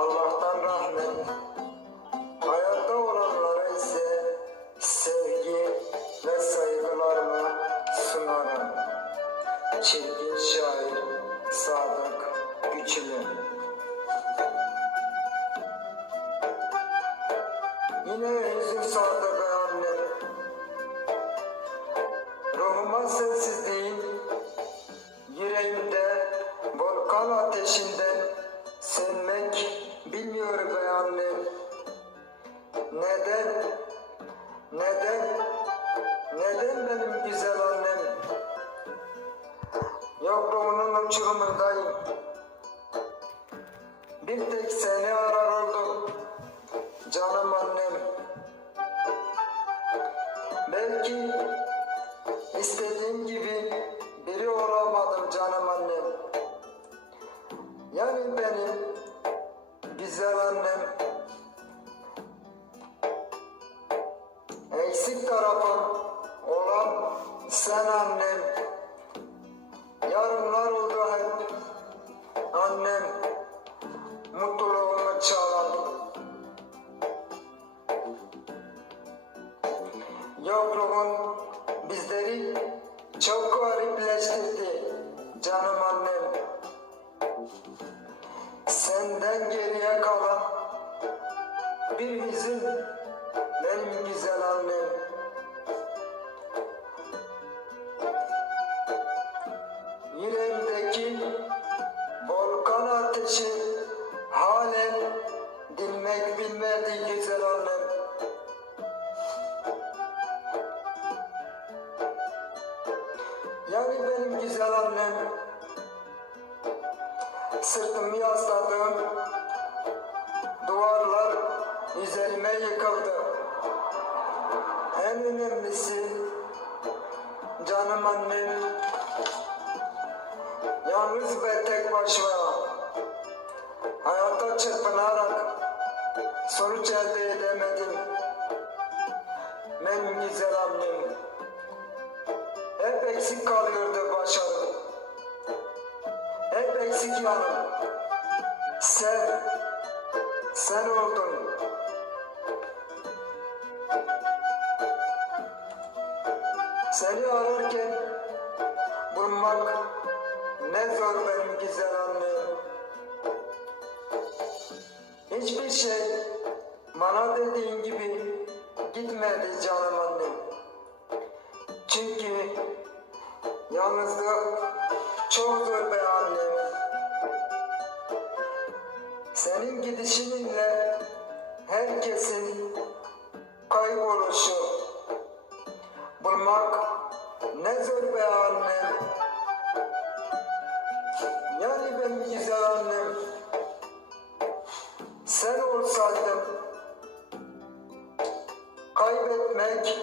Allah'tan rahmet, hayatta olanlara ise sevgi ve saygılarla sunarım. Çirkin şair Sadık Güçlü Yine hüzün sardı be annem. Ruhuma sensizliğin Yüreğimde volkan ateşinden Sönmek bilmiyor be annem Neden? Neden? Neden benim güzel annem? Yokluğunun uçurumundayım. Bir tek seni arar oldum. Canım annem. Belki istediğim gibi Benim güzel annem. Eksik tarafım olan sen annem. Yarınlar oldu hep annem. Mutluluğumu çalan. Yokluğun bizleri çok garipleştirdi canım annem. Senden geriye kalan bir hüzün benim güzel annem. Yüreğimdeki volkan ateşi halen dinmek bilmedi güzel annem. Yani benim güzel annem sırtımı yasladığım duvarlar üzerime yıkıldı. En önemlisi canım annem yalnız ve tek başıma hayata çırpınarak sonuç elde edemedim. Benim güzel annem hep eksik kalıyordu başarım. Yanım. Sen, sen oldun. Seni ararken bulmak ne zor benim güzel annem. Hiçbir şey bana dediğin gibi gitmedi canım annem. Çünkü yalnızlık çok zor be annem. Senin gidişinle herkesin kayboluşu bulmak ne zor be annem. Yani benim güzel annem. Sen olsaydın kaybetmek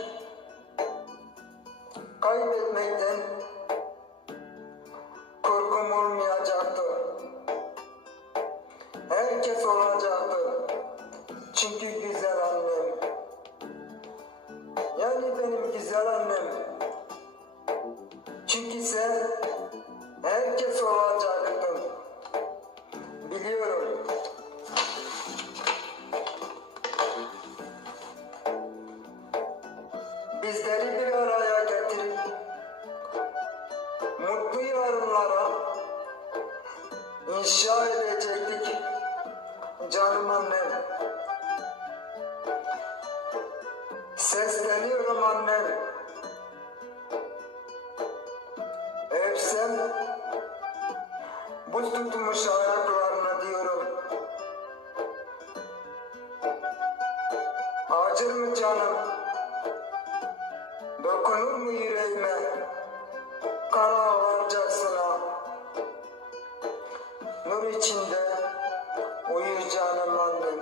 kaybetmekten Herkes olacaktı. Çünkü güzel annem. Yani benim güzel annem. Çünkü sen herkes olacaktın. Biliyorum. Bizleri bir araya getirip mutlu yarınlara inşa edecektik canım annem. Sesleniyorum annem. Öpsem buz tutmuş ayaklarına diyorum. Acır mı canım? Dokunur mu yüreğime? Ağlarcasına. Nur içinde uyu canım annem.